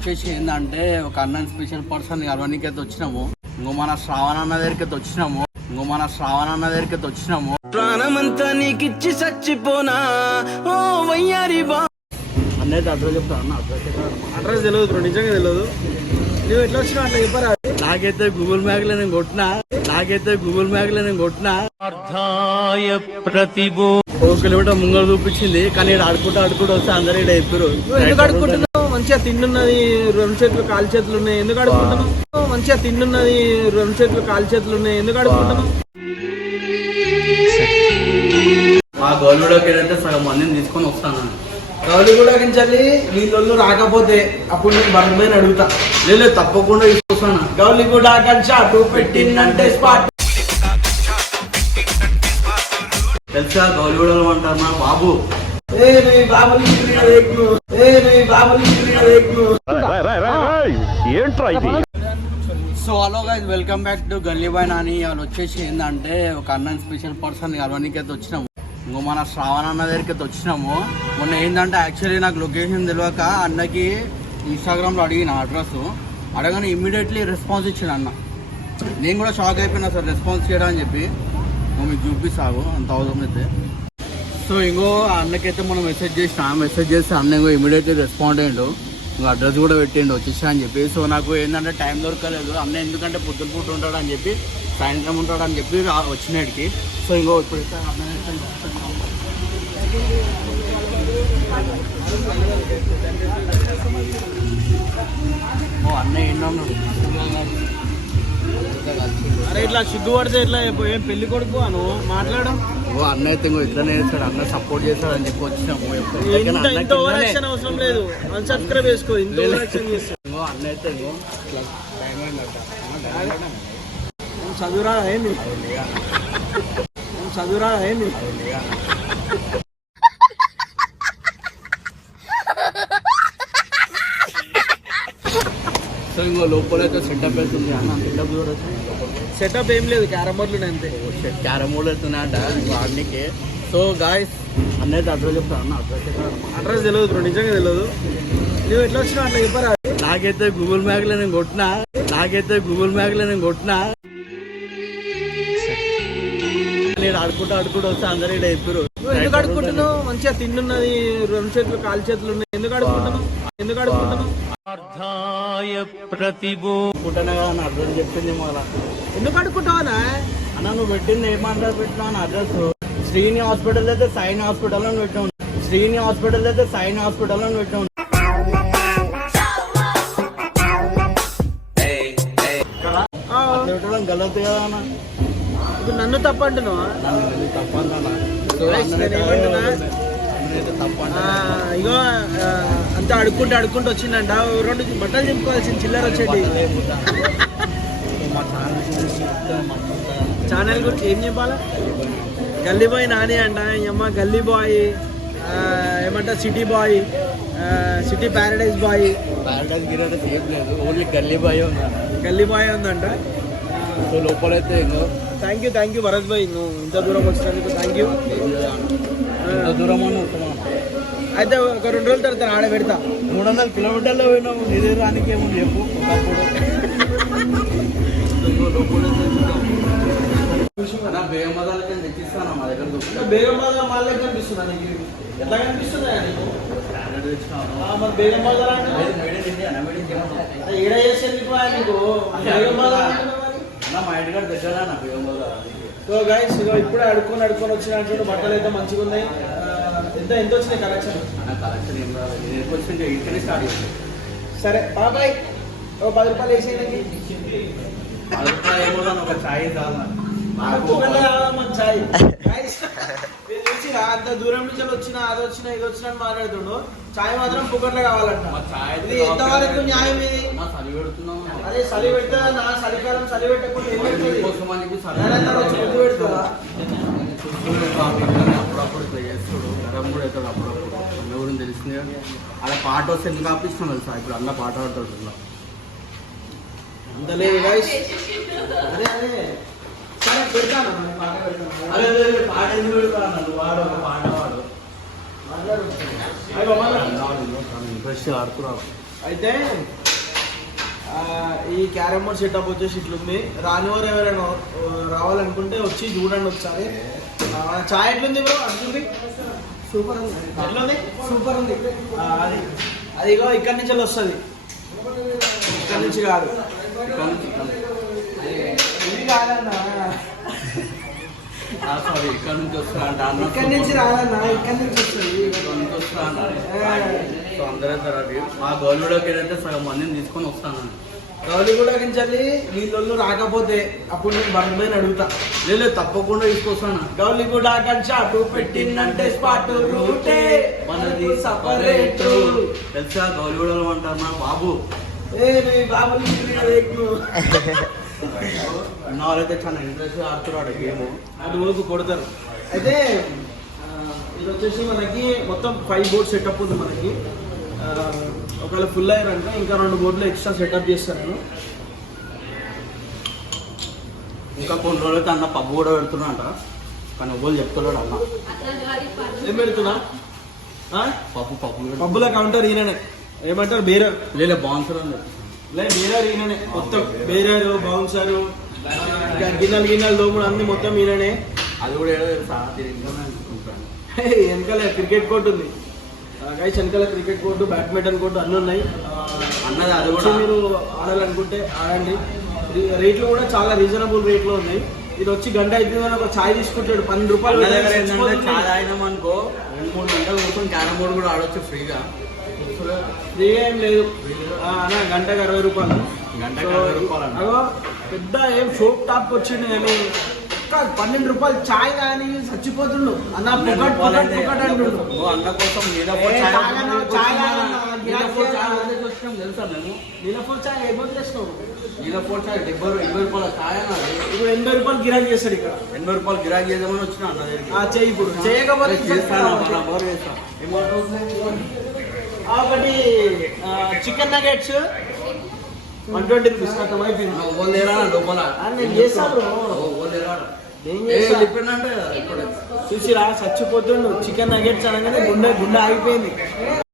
వచ్చేసి ఏంటంటే ఒక అన్న స్పెషల్ పర్సన్ కలవడానికి అయితే వచ్చినాము. ఇంకో మన శ్రావణ్ అన్న దగ్గరికి వచ్చినాము. ప్రాణమంతా నీకిచ్చి చచ్చిపోనా ఓ వయ్యారి బా అన్నైతే అడ్రస్ చెప్తాను అన్న. అడ్రస్ తెలియదు బ్రో, నిజంగా తెలియదు. నువ్వు ఎట్లా వచ్చినావు అట్లా చెప్పరా. నాకైతే గూగుల్ మ్యాప్ లో నేను కొట్టినా ప్రతిభూ 1 కిలోమీటర్ ముంగలు చూపించింది. కానీ ఆడుకుంటూ వస్తే అందరూ ఇక్కడ చెప్పారు. ఎందుకు ఆడుకుంటున్నావు? మంచిగా తిండున్నది, 2 చేతులు 4 చేతులు ఉన్నాయి, ఎందుకు ఆడుకుంటున్నావు? మంచిగా తిండున్నది, 2 చేతులు 4 చేతులు ఉన్నాయి, ఎందుకు ఆడుకుంటున్నావు? మా గౌలులోకి ఏదైతే సగం మందిని తీసుకొని వస్తాను. గౌలి కూడా కించాలి. వీళ్ళు రాకపోతే అప్పుడు నేను బర్త్డేని అడుగుతా. లేదు తప్పకుండా తీసుకొస్తాను. గౌలి కూడా కంచాటు పెట్టిందంటే స్పాట్. తెలుసా గౌలిగూడలో అంటారు మా బాబు. So hello guys, welcome back to Galli boy Nani. వాళ్ళు వచ్చేసి ఏంటంటే ఒక అన్న స్పెషల్ పర్సన్ కలవడానికి అయితే వచ్చినాము. ఇంకో మన శ్రావణ్ అన్న దగ్గరికి అయితే వచ్చినాము. మొన్న ఏంటంటే యాక్చువల్లీ నాకు లొకేషన్ తెలియక అన్నకి ఇన్స్టాగ్రామ్లో అడిగిన అడ్రస్ అడగానే ఇమ్మీడియట్లీ రెస్పాన్స్ ఇచ్చాను అన్న. నేను కూడా షాక్ అయిపోయినా సార్ రెస్పాన్స్ చేయడం అని చెప్పి. మీకు చూపిస్తాగు అంత అవసరం అయితే. సో ఇంకో అన్నకైతే మనం మెసేజ్ చేస్తే అన్న ఇంకో ఇమీడియట్లీ రెస్పాండ్ అయ్యిండు. ఇంకో అడ్రస్ కూడా పెట్టిండు వచ్చేసా అని చెప్పి. సో నాకు ఏంటంటే టైం దొరకలేదు. అన్న ఎందుకంటే పొద్దున పూట ఉంటాడు అని చెప్పి, సాయంత్రం ఉంటాడు అని చెప్పి వచ్చినాడికి. సో ఇంకో ఇప్పుడైతే అన్న ఏంటన్నాడు. అరే ఇట్లా సిగ్గుపడితే ఇట్లా ఏం పెళ్లి కొడుకు అను మాట్లాడు. అన్న అయితే ఇంకో ఇట్లనే చేస్తాడు, అన్న సపోర్ట్ చేస్తాడు అని చెప్పి వచ్చినాము. ఇంత ఓవరాక్షన్ అవసరం లేదు, అన్సబ్స్క్రైబ్ చేసుకో. ఇంత ఓవరాక్షన్ చేస్తాడు అన్న అయితే. ఇంకో చదువురా ఏంది సో ఇంకో లోపల అయితే సెటప్ అవుతుంది అన్న. సెటప్ కూడా సెటప్ ఏం లేదు, క్యారమ్ బోర్డులు అంతే. క్యారమ్ బోర్డు అవుతున్నాయంట ఆడనికి. సో గాయస్ అన్న అయితే అడ్రస్ చెప్తాను అన్న. అడ్రస్ తెలియదు బ్రో, నిజంగా తెలియదు. నువ్వు ఎట్లా వచ్చినావు అట్లా చెప్పరా. నాకైతే గూగుల్ మ్యాప్ లో నేను కొట్టినా. నేను ఆడుకుంటూ వస్తే అందరూ ఇక్కడ చెప్పారు. నువ్వు ఎందుకు ఆడుకుంటున్నావు? మంచిగా తిండున్నది, 2 చేతులు 4 చేతులు ఉన్నాయి, ఎందుకు ఆడుకుంటున్నావు? పుట్టనే కదా అడ్రస్ చెప్పింది మళ్ళా. ఎందుకు ఆడుకుంటావా అన్న? నువ్వు పెట్టింది ఏమంటారు పెట్టినావు అడ్రస్. శ్రీని హాస్పిటల్ అయితే సైన్ హాస్పిటల్ అని పెట్టాను. పెట్టడం గలత్ కదా అన్న. ఇప్పుడు నన్ను తప్ప అంటున్నావా? ఇగో అంతా అడుక్కుంటూ వచ్చిందంట. 2 బట్టలు చెప్పుకోవాల్సింది చిల్లర వచ్చేటి. ఛానల్ గురించి ఏం చెప్పాలా? గల్లీ బాయ్ నాని అంట. అమ్మ గల్లీ బాయ్ ఏమంట, city boy, city Paradise boy. Paradise ఏం లేదు, ఓన్లీ గల్లీ బాయ్ ఉందంట. సో లోపలైతే థ్యాంక్ యూ భరత్ భాయ్, నువ్వు ఇంత దూరం వచ్చినందుకు థ్యాంక్ యూ. దూరం అయితే ఒక 2 రోజుల తర్వాత ఆడ పెడతా. 300 కిలోమీటర్లో పోయినాము. నిధి రానికి ఏమో చెప్పు ఒకప్పుడు. బేగం బజార్కి తెచ్చిస్తాను మా దగ్గర. బేగం బజార్ మా దగ్గర కనిపిస్తుందా నీకు? ఎట్లా కనిపిస్తుందా నీకు? మరి బేగం బజార్ అంటే ఏడా చేసేది నీకు? బేగం బజార్ మా ఇంటి గారు దగ్గర బేగం బజార్. సో గైస్ ఇప్పుడే అడుక్కొని వచ్చినట్టు బట్టలు అయితే మంచిగా ఉన్నాయి. ఎంత వచ్చినాయి కలెక్షన్? ఇక్కడే స్టార్ట్ చేస్తాను. సరే బాబాయ్, ఒక 10 రూపాయలు వేసేయండి. ఒక ఛాయ్ ఛాయ్ అంత దూరం నుంచి వచ్చినా అది వచ్చినా ఇది వచ్చినా మాట్లాడుతుండు. ఛాయ్ మాత్రం పుకట్లో కావాలంట. ఇది ఎంతవరకు న్యాయం? ఇది అదే చలి పెడతా, నా చలికాలం చలి పెట్టకుండా అప్పుడప్పుడు ఇట్లా చేస్తాడు. గరం కూడా అవుతాడు అప్పుడప్పుడు. అన్న గురించి తెలిసింది. అలా పాట వస్తే ఎందుకు ఆపిస్తున్నాడు తెలుసా? ఇప్పుడు అన్న పాట పాడతాడు. అంతలే అదే సరే పెడతాను. అదే పాట ఎందుకు పెడతాడు? వాడు ఒక పాట ఇంట్రెస్ట్ ఆడుతున్నాడు. అయితే ఈ క్యారమ్ బోర్డ్ సెటప్ వచ్చేసి ఇట్లుంది. రానివారు ఎవరైనా రావాలనుకుంటే వచ్చి చూడండి ఒకసారి. చాయ్ ఎట్లుంది బ్రో? అట్లుంది, సూపర్ ఉంది. ఎట్లుంది? సూపర్ ఉంది. అదిగో ఇక్కడి నుంచి వస్తుంది, ఇక్కడి నుంచి కాదు, ఇది కాదన్నా. సారీ, ఇక్కడ నుంచి వస్తా అంట. ఇక్కడి నుంచి రాదన్నా, ఇక్కడి నుంచి వస్తుంది, ఇక్కడ నుంచి వస్తా అంట. సో అందరూ మా గవర్నమెంట్కి ఏదైతే సగం మందిని తీసుకొని వస్తాను. గౌలి కూడా గించాలి. వీళ్ళు రాకపోతే అప్పుడు నేను బంధుమైన అడుగుతా. లేదు తప్పకుండా తీసుకొస్తాను. గౌలి కూడా కంచాటు పెట్టిందంటే స్పాట్ రూటే మనది సపరేట్. తెలుసా గౌలిగూడలో అంటారు మా బాబు. బాబు ఉన్న వాళ్ళైతే చాలా ఇంట్రెస్ట్ ఆడుతున్నాడు గేమ్. అది వరకు కొడతారు. అయితే ఇది వచ్చేసి మనకి మొత్తం 5 బోర్డ్ సెటప్ ఉంది మనకి. ఒకవేళ ఫుల్ అయ్యారంటే ఇంకా 2 బోర్డులు ఎక్స్ట్రా సెటప్ చేస్తాను నేను. ఇంకా కొన్ని రోజులైతే అన్న పబ్బు కూడా పెడుతున్నా అంట, కానీ ఎవరు చెప్తున్నాడు అన్న. ఏం పెడుతున్నా? పప్పు పబ్బుల కౌంటర్ ఈయననే. ఏమంటారు? బేరర్. లేదు బౌన్సర్ అని బేరర్ ఈయననే మొత్తం. బేరరు, బౌన్సరు, గిన్నెలు దోముడు అన్ని మొత్తం ఈయననే. అది కూడా ఏదో తెలుసా, వెనకాల క్రికెట్ కోర్ట్ ఉంది గైస్. వెనకాల క్రికెట్ కోర్టు, బ్యాడ్మింటన్ కోర్టు అన్నీ ఉన్నాయి అన్నది. అది కూడా మీరు ఆడాలనుకుంటే ఆడండి. రేట్లు కూడా చాలా రీజనబుల్ రేట్లో ఉన్నాయి. ఇది వచ్చి గంట అవుతుంది అని ఒక ఛాయ్ తీసుకుంటాడు 12 రూపాయలు. ఛాయ్ తాగినాం అనుకో 2-3 గంటలు కూర్చొని క్యారమ్ బోర్డు కూడా ఆడొచ్చు ఫ్రీగా. ఫ్రీగా ఏం లేదు అన్న, గంటకు 60 రూపాయలు. గంటకు 60 రూపాయలు అగో పెద్ద ఏం షోప్ టాప్ వచ్చింది కానీ 12 రూపాయలు ఛాయ్ కానీ చచ్చిపోతుండు అన్న. అన్న కోసం తెలుసా మేము నీలపూర్ ఛాయ్ ఏమో చేసినావు? నీలపూర్ ఛాయ్ 20 రూపాయల ఛాయ్ అన్నది. ఇప్పుడు 80 రూపాయలు గిరాకీ చేస్తాడు ఇక్కడ. 80 రూపాయలు గిరాకీ చేద్దామని వచ్చిన అన్న దగ్గరికి. చెయ్యి ఇప్పుడు చేయకపోతే ఒకటి చికెన్ నగెట్స్ 120 రూపీస్ ఖతం అయిపోయింది. లోపల నేను చేస్తాను చూసిరా చచ్చిపోతుండు. చికెన్ నగెట్స్ అనగానే గుండె ఆగిపోయింది.